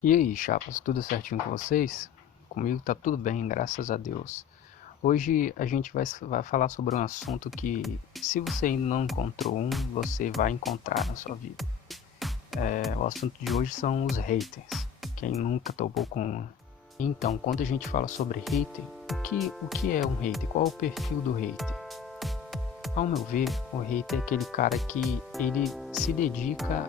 E aí, chapas, tudo certinho com vocês? Comigo tá tudo bem, graças a Deus. Hoje a gente vai falar sobre um assunto que, se você ainda não encontrou um, você vai encontrar na sua vida. O assunto de hoje são os haters. Quem nunca topou com um? Então, quando a gente fala sobre hater, o que é um hater? Qual é o perfil do hater? Ao meu ver, o hater é aquele cara que ele se dedica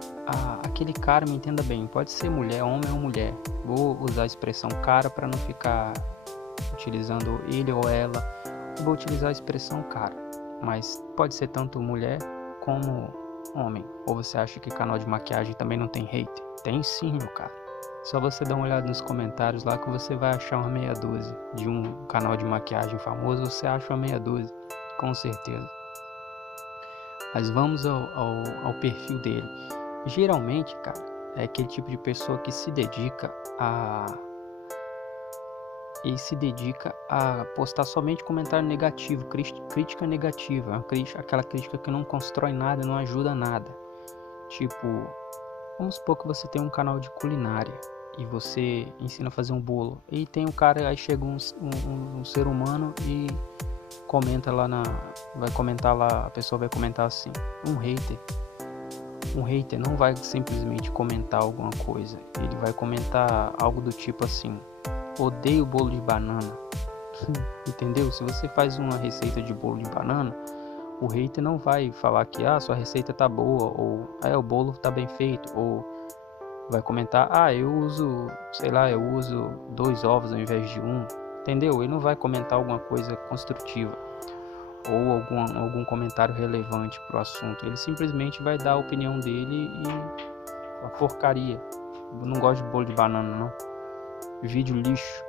aquele cara, me entenda bem, pode ser mulher, homem ou mulher. Vou usar a expressão cara para não ficar utilizando ele ou ela. Vou utilizar a expressão cara, mas pode ser tanto mulher como homem. Ou você acha que canal de maquiagem também não tem hater? Tem sim, meu cara. Só você dar uma olhada nos comentários lá que você vai achar uma meia dúzia. De um canal de maquiagem famoso, você acha uma meia dúzia, com certeza. Mas vamos ao perfil dele. Geralmente, cara, é aquele tipo de pessoa que se dedica a postar somente comentário negativo, crítica negativa, aquela crítica que não constrói nada, não ajuda nada. Tipo, vamos supor que você tem um canal de culinária e você ensina a fazer um bolo. E tem um cara, aí chega um ser humano e comenta lá vai comentar lá, a pessoa vai comentar assim, um hater não vai simplesmente comentar alguma coisa, ele vai comentar algo do tipo assim, odeio bolo de banana. Entendeu? Se você faz uma receita de bolo de banana, o hater não vai falar que sua receita tá boa, ou o bolo tá bem feito, ou vai comentar, eu uso 2 ovos ao invés de um. Entendeu? Ele não vai comentar alguma coisa construtiva ou algum comentário relevante pro assunto. Ele simplesmente vai dar a opinião dele e a porcaria. Eu não gosto de bolo de banana, não. Vídeo lixo.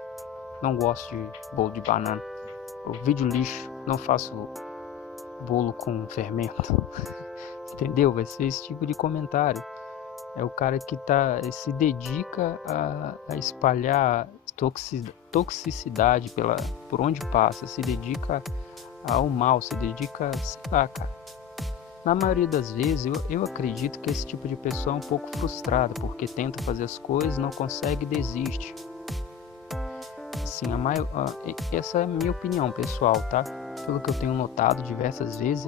Não gosto de bolo de banana. O vídeo lixo. Não faço bolo com fermento. Entendeu? Vai ser esse tipo de comentário. É o cara que se dedica a espalhar toxicidade por onde passa, se dedica ao mal, se dedica, sei lá, cara. Na maioria das vezes, eu acredito que esse tipo de pessoa é um pouco frustrada, porque tenta fazer as coisas, não consegue e desiste. Assim, essa é a minha opinião pessoal, tá? Pelo que eu tenho notado diversas vezes,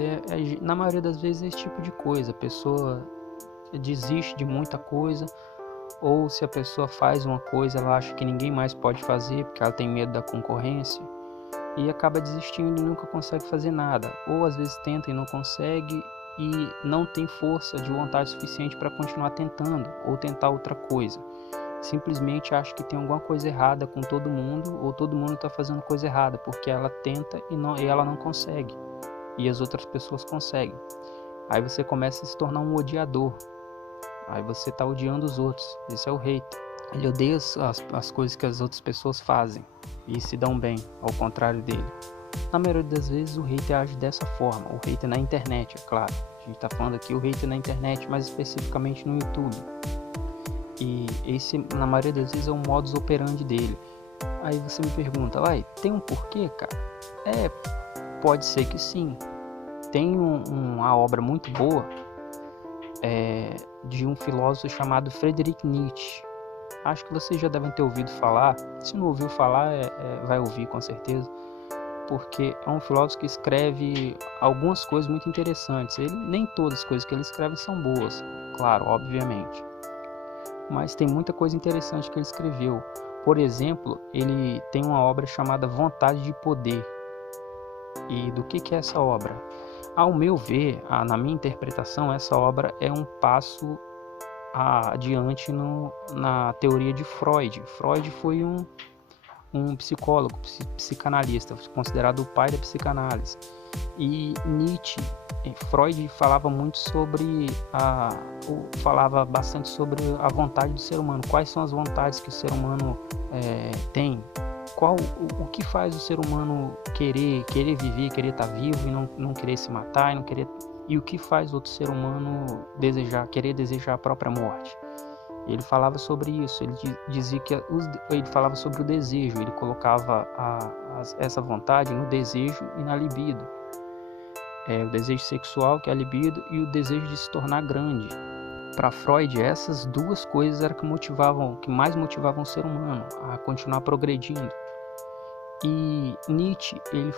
na maioria das vezes é esse tipo de coisa. A pessoa desiste de muita coisa, ou se a pessoa faz uma coisa, ela acha que ninguém mais pode fazer, porque ela tem medo da concorrência, e acaba desistindo e nunca consegue fazer nada, ou às vezes tenta e não consegue e não tem força de vontade suficiente para continuar tentando ou tentar outra coisa. Simplesmente acha que tem alguma coisa errada com todo mundo, ou todo mundo está fazendo coisa errada, porque ela tenta e ela não consegue, e as outras pessoas conseguem. Aí você começa a se tornar um odiador, aí você está odiando os outros. Esse é o hater. Ele odeia as coisas que as outras pessoas fazem e se dão bem, ao contrário dele. Na maioria das vezes o hater age dessa forma, o hater na internet, é claro. A gente está falando aqui o hater na internet, mais especificamente no YouTube. E esse, na maioria das vezes, é o modus operandi dele. Aí você me pergunta, tem um porquê, cara? Pode ser que sim. Tem uma obra muito boa de um filósofo chamado Friedrich Nietzsche. Acho que vocês já devem ter ouvido falar. Se não ouviu falar, vai ouvir com certeza. Porque é um filósofo que escreve algumas coisas muito interessantes. Nem todas as coisas que ele escreve são boas, claro, obviamente. Mas tem muita coisa interessante que ele escreveu. Por exemplo, ele tem uma obra chamada Vontade de Poder. E do que é essa obra? Ao meu ver, na minha interpretação, essa obra é um passo adiante na teoria de Freud. Freud foi um psicólogo, psicanalista, considerado o pai da psicanálise. E Freud falava muito falava bastante sobre a vontade do ser humano. Quais são as vontades que o ser humano tem? O que faz o ser humano querer viver, querer estar vivo e não querer se matar, e o que faz outro ser humano querer desejar a própria morte? Ele falava sobre isso, ele dizia que ele falava sobre o desejo, ele colocava essa vontade no desejo e na libido. O desejo sexual, que é a libido, e o desejo de se tornar grande. para Freud, essas duas coisas eram que mais motivavam o ser humano a continuar progredindo. E Nietzsche, ele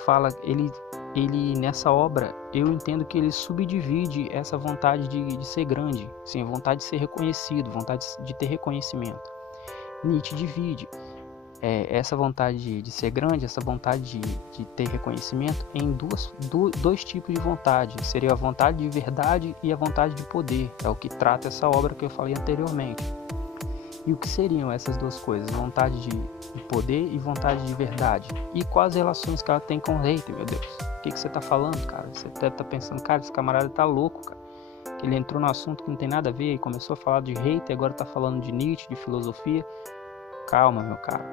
nessa obra, eu entendo que ele subdivide essa vontade de ser grande, sim, a vontade de ser reconhecido, vontade de ter reconhecimento. Nietzsche divide essa vontade de ser grande, essa vontade de ter reconhecimento em dois tipos de vontade. Seria a vontade de verdade e a vontade de poder. É o que trata essa obra que eu falei anteriormente. E o que seriam essas duas coisas? Vontade de poder e vontade de verdade. E quais relações que ela tem com o hater, meu Deus? O que você tá falando, cara? Você deve estar pensando, cara, esse camarada tá louco, cara. Ele entrou no assunto que não tem nada a ver e começou a falar de hater, agora tá falando de Nietzsche, de filosofia. Calma, meu cara.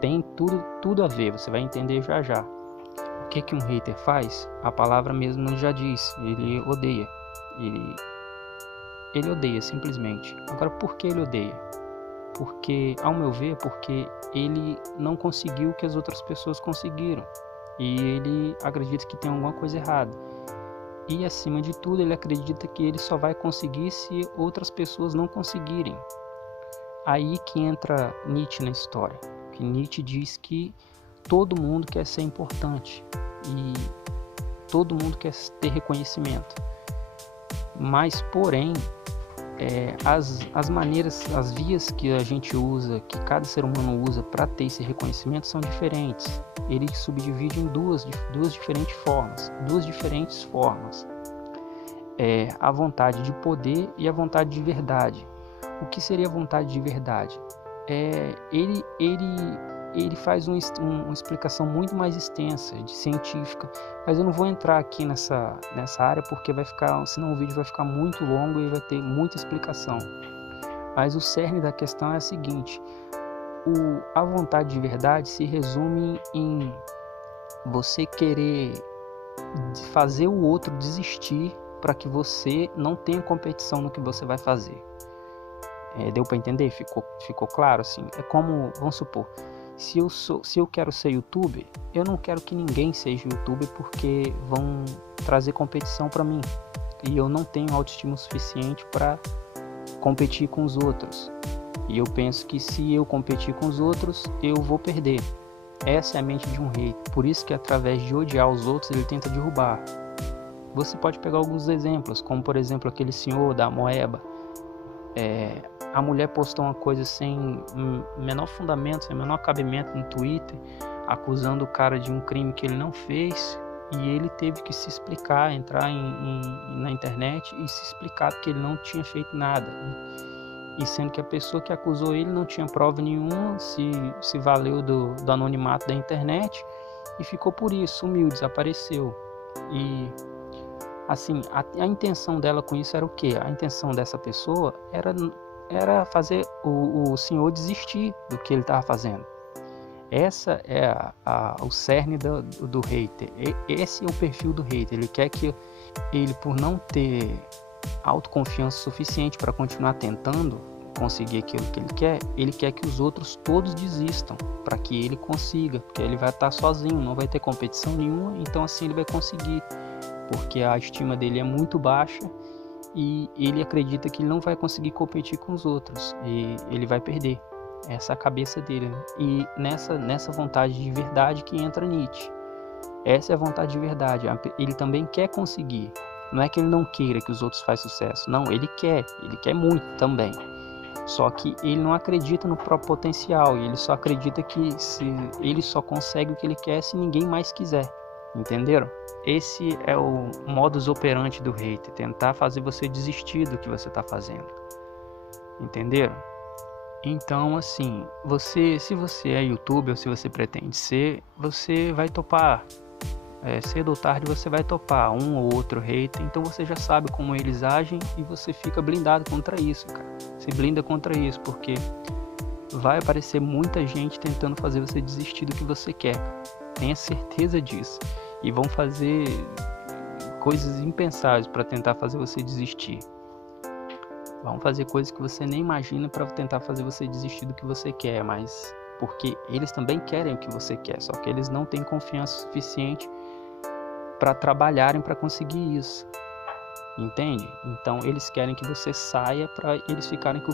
Tem tudo a ver, você vai entender já já. O que um hater faz? A palavra mesmo já diz. Ele odeia. Ele odeia, simplesmente. Agora, por que ele odeia? Porque, ao meu ver, porque ele não conseguiu o que as outras pessoas conseguiram. E ele acredita que tem alguma coisa errada. E, acima de tudo, ele acredita que ele só vai conseguir se outras pessoas não conseguirem. Aí que entra Nietzsche na história. Que Nietzsche diz que todo mundo quer ser importante. E todo mundo quer ter reconhecimento. Mas, porém, as maneiras, as vias que a gente usa, que cada ser humano usa para ter esse reconhecimento são diferentes. Ele subdivide em duas diferentes formas. A vontade de poder e a vontade de verdade. O que seria a vontade de verdade? Ele faz uma explicação muito mais extensa, científica, mas eu não vou entrar aqui nessa área porque senão o vídeo vai ficar muito longo e vai ter muita explicação. Mas o cerne da questão é a seguinte: a vontade de verdade se resume em você querer fazer o outro desistir para que você não tenha competição no que você vai fazer. Deu para entender? Ficou claro? Assim? É como, vamos supor, se eu quero ser youtuber, eu não quero que ninguém seja youtuber porque vão trazer competição para mim. E eu não tenho autoestima suficiente para competir com os outros. E eu penso que se eu competir com os outros, eu vou perder. Essa é a mente de um rei. Por isso que através de odiar os outros, ele tenta derrubar. Você pode pegar alguns exemplos, como por exemplo aquele senhor da Moeba. A mulher postou uma coisa sem menor fundamento, sem menor cabimento no Twitter, acusando o cara de um crime que ele não fez, e ele teve que se explicar, entrar na internet e se explicar que ele não tinha feito nada. E sendo que a pessoa que acusou ele não tinha prova nenhuma, se valeu do anonimato da internet e ficou por isso, sumiu, desapareceu. E assim, a intenção dela com isso era o quê? A intenção dessa pessoa era fazer o senhor desistir do que ele estava fazendo. Essa é o cerne do hater. Esse é o perfil do hater. Ele quer que ele, por não ter autoconfiança suficiente para continuar tentando conseguir aquilo que ele quer que os outros todos desistam para que ele consiga, porque ele vai estar sozinho, não vai ter competição nenhuma, então assim ele vai conseguir, porque a estima dele é muito baixa e ele acredita que ele não vai conseguir competir com os outros e ele vai perder. Essa é a cabeça dele, né? E nessa vontade de verdade que entra Nietzsche. Essa é a vontade de verdade. Ele também quer conseguir. Não é que ele não queira que os outros façam sucesso. Não, ele quer muito também. Só que ele não acredita no próprio potencial. E ele só acredita que ele só consegue o que ele quer se ninguém mais quiser. Entenderam? Esse é o modus operandi do hater. Tentar fazer você desistir do que você está fazendo. Entenderam? Então, assim, se você é youtuber ou se você pretende ser, você vai topar. Cedo ou tarde você vai topar um ou outro hater, então você já sabe como eles agem e você fica blindado contra isso, cara. Se blinda contra isso, porque vai aparecer muita gente tentando fazer você desistir do que você quer. Tenha certeza disso. E vão fazer coisas impensáveis para tentar fazer você desistir. Vão fazer coisas que você nem imagina para tentar fazer você desistir do que você quer, mas porque eles também querem o que você quer, só que eles não têm confiança suficiente para trabalharem para conseguir isso. entende? Então eles querem que você saia para eles ficarem com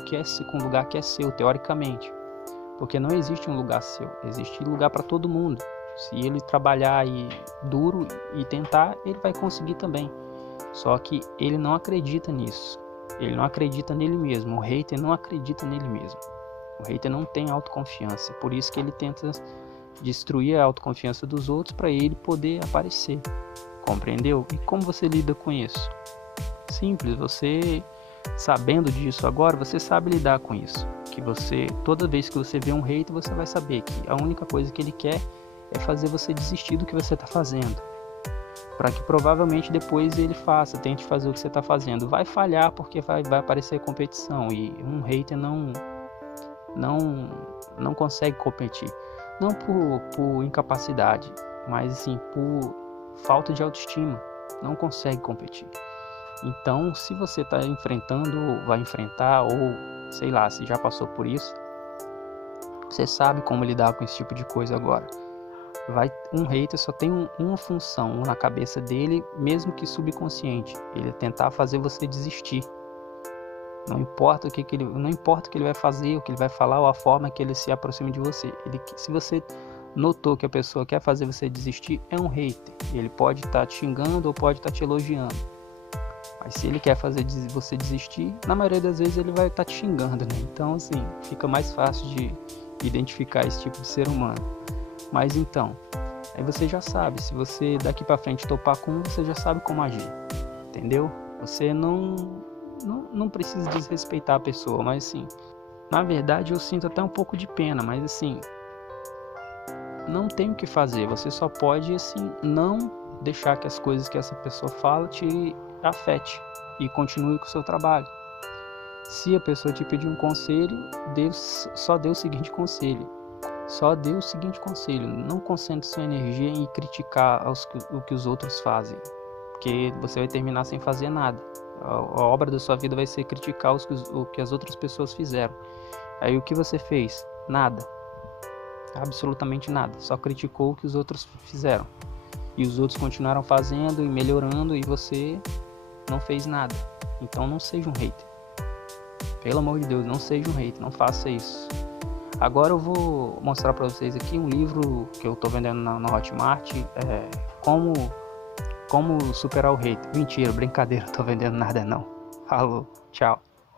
o lugar que é seu, teoricamente. Porque não existe um lugar seu, existe lugar para todo mundo. Se ele trabalhar duro e tentar, ele vai conseguir também. Só que ele não acredita nisso. Ele não acredita nele mesmo. O hater não acredita nele mesmo. O hater não tem autoconfiança. Por isso que ele tenta destruir a autoconfiança dos outros para ele poder aparecer. Compreendeu? E como você lida com isso? Simples, você sabendo disso agora, você sabe lidar com isso. Que você, toda vez que você vê um hater, você vai saber que a única coisa que ele quer é fazer você desistir do que você está fazendo. Para que provavelmente depois ele tente fazer o que você está fazendo. Vai falhar porque vai aparecer competição e um hater não consegue competir. Não por incapacidade, mas assim, por falta de autoestima. Não consegue competir. Então, se você está enfrentando, ou vai enfrentar, ou sei lá, se já passou por isso, você sabe como lidar com esse tipo de coisa agora. Um hater só tem uma função na cabeça dele, mesmo que subconsciente. Ele é tentar fazer você desistir. Não importa não importa o que ele vai fazer, o que ele vai falar ou a forma que ele se aproxima de você. Se você notou que a pessoa quer fazer você desistir, é um hater. Ele pode estar te xingando ou pode estar te elogiando. Mas se ele quer fazer você desistir, na maioria das vezes ele vai estar te xingando, né? Então, assim, fica mais fácil de identificar esse tipo de ser humano. Mas então, aí você já sabe, se você daqui pra frente topar com um, você já sabe como agir, entendeu? Você não precisa desrespeitar a pessoa, mas assim, na verdade eu sinto até um pouco de pena, mas assim, não tem o que fazer, você só pode assim, não deixar que as coisas que essa pessoa fala te afete e continue com o seu trabalho. Se a pessoa te pedir um conselho, só dê o seguinte conselho. Só dê o seguinte conselho: não concentre sua energia em criticar o que os outros fazem, porque você vai terminar sem fazer nada. A obra da sua vida vai ser criticar o que as outras pessoas fizeram. Aí o que você fez? Nada. Absolutamente nada. Só criticou o que os outros fizeram. E os outros continuaram fazendo e melhorando e você não fez nada. Então não seja um hater. Pelo amor de Deus, não seja um hater. Não faça isso. Agora eu vou mostrar para vocês aqui um livro que eu tô vendendo na Hotmart, como superar o hate. Mentira, brincadeira, não tô vendendo nada não. Falou, tchau.